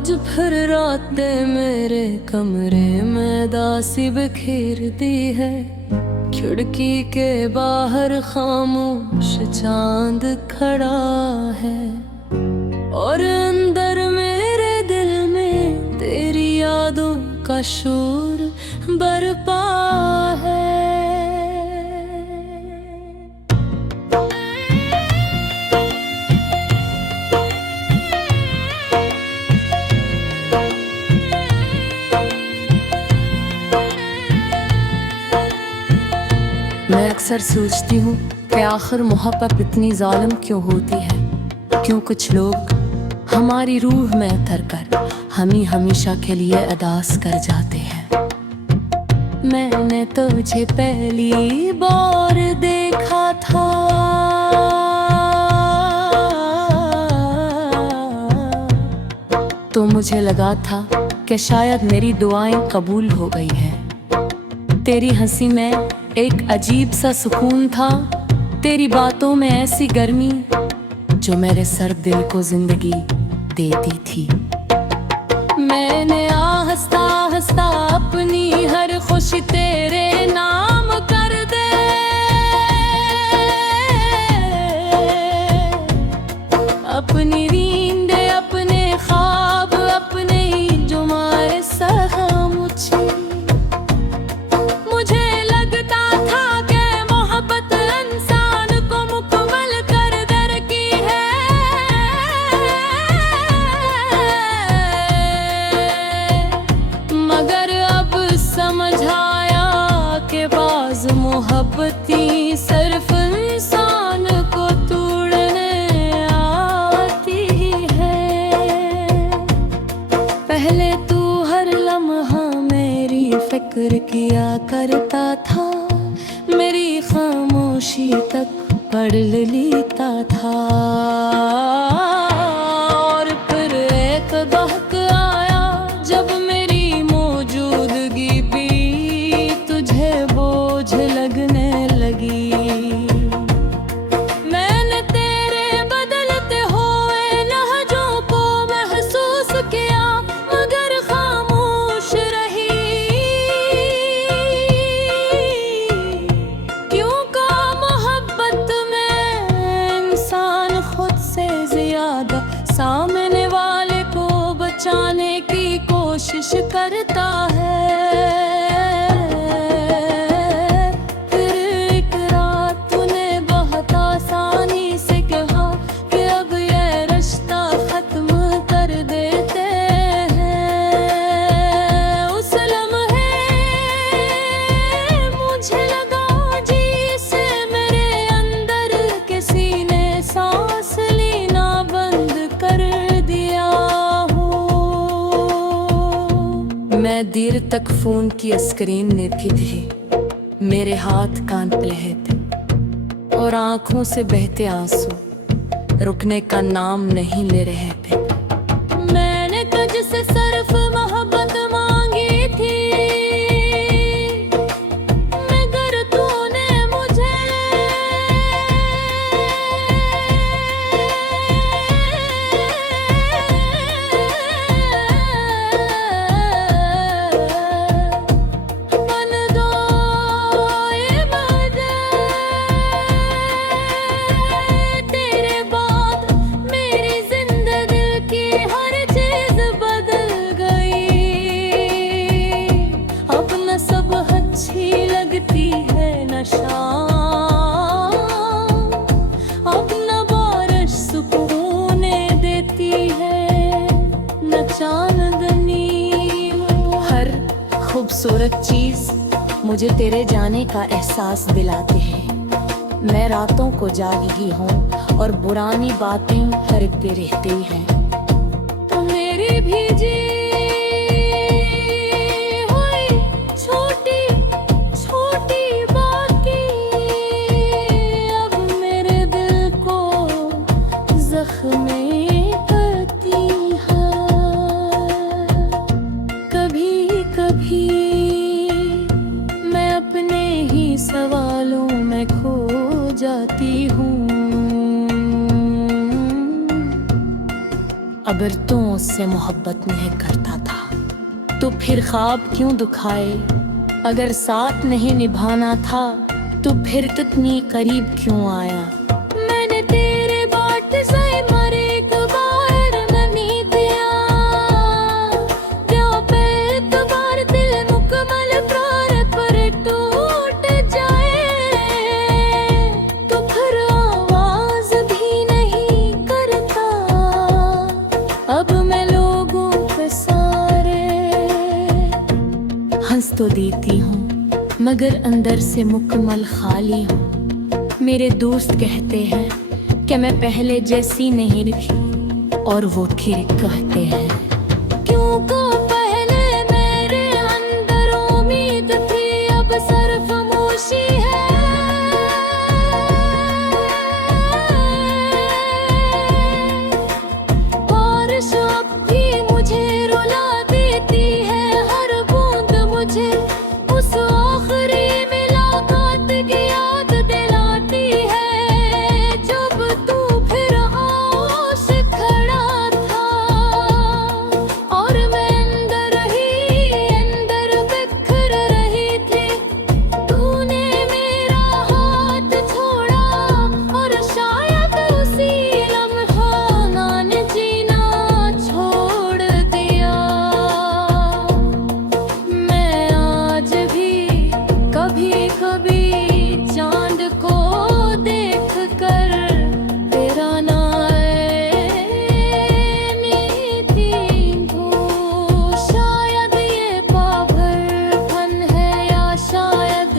आज फिर रातें मेरे कमरे में दासी बिखेर दी है। खिड़की के बाहर खामोश चांद खड़ा है और अंदर मेरे दिल में तेरी यादों का शोर बरपा है। मैं अक्सर सोचती हूँ कि आखिर मोहब्बत इतनी जालिम क्यों होती है। क्यों कुछ लोग हमारी रूह में उतर कर हमें हमेशा के लिए अदास कर जाते हैं। मैंने तुझे पहली बार देखा था तो मुझे लगा था कि शायद मेरी दुआएं कबूल हो गई हैं। तेरी हंसी में एक अजीब सा सुकून था, तेरी बातों में ऐसी गर्मी जो मेरे सर्द दिल को जिंदगी देती थी। मैंने आहिस्ता आहिस्ता अपनी हर खुशी तेरे नाम कर दे, अपनी नींदें अपने ख्वाब अपने ही जुमाए सखामुची। मोहब्बती सिर्फ इंसान को तोड़ने आती है। पहले तू हर लम्हा मेरी फिक्र किया करता था, मेरी खामोशी तक पढ़ लेता था। और फिर एक वक्त आया जब मेरी मौजूदगी भी तुझे बोझ लगने लगी। मैंने तेरे बदलते हुए लहजों को महसूस किया मगर खामोश रही। क्यों का मोहब्बत में इंसान खुद से ज्यादा सामने वाले को बचाने की कोशिश करता है। मैं देर तक फोन की स्क्रीन देखी थी, मेरे हाथ कांप रहे थे और आंखों से बहते आंसू रुकने का नाम नहीं ले रहे थे। मैंने तुझसे सिर्फ मोहब्बत मांगी थी मगर तूने मुझे खूबसूरत चीज मुझे तेरे जाने का एहसास दिलाते हैं। मैं रातों को जागी हूँ और पुरानी बातें करते रहती हैं। तो मेरी भीजी हुई छोटी छोटी बातें अब मेरे दिल को जख्म करती हैं। कभी कभी मैं अपने ही सवालों में खो जाती हूँ। मगर तू उससे मोहब्बत नहीं करता था। तो फिर ख्वाब क्यों दुखाए? अगर साथ नहीं निभाना था तो फिर इतनी करीब क्यों आया? मैंने तेरे बाट से मरे एक बार नहीं दिया, पे एक बार दिल मुकम्मल प्रार पर टूट जाए तो फिर आवाज भी नहीं करता। अब मैं लोगों पे सारे हंस तो देती हूँ मगर अंदर से मुकम्मल खाली हूँ। मेरे दोस्त कहते हैं कि मैं पहले जैसी नहीं रही और वो फिर कहते हैं क्यों का पहले मेरे अंदर उम्मीद थी अब सिर्फ खामोशी है। बारिश अब भी मुझे रुला देती है, हर बूंद मुझे उस आखिरी मुलाकात की याद दिलाती है जब तू फिर आस खड़ा था और मैं अंदर ही अंदर बिखर रही थी। तूने मेरा हाथ छोड़ा और शायद उसी लम्हा मैंने जीना छोड़ दिया। मैं आज भी कभी कभी चांद को देख कर तेरा थी हूँ। शायद ये पागलपन है या शायद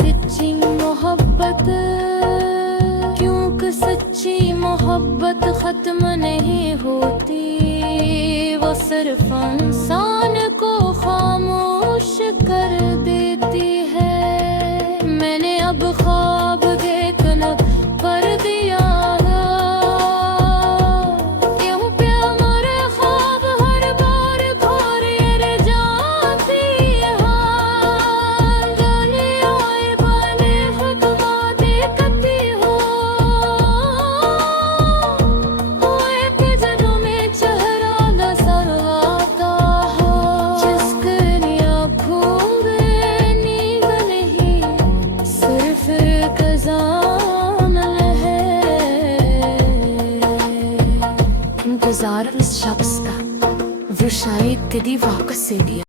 सच्ची मोहब्बत, क्योंकि सच्ची मोहब्बत खत्म नहीं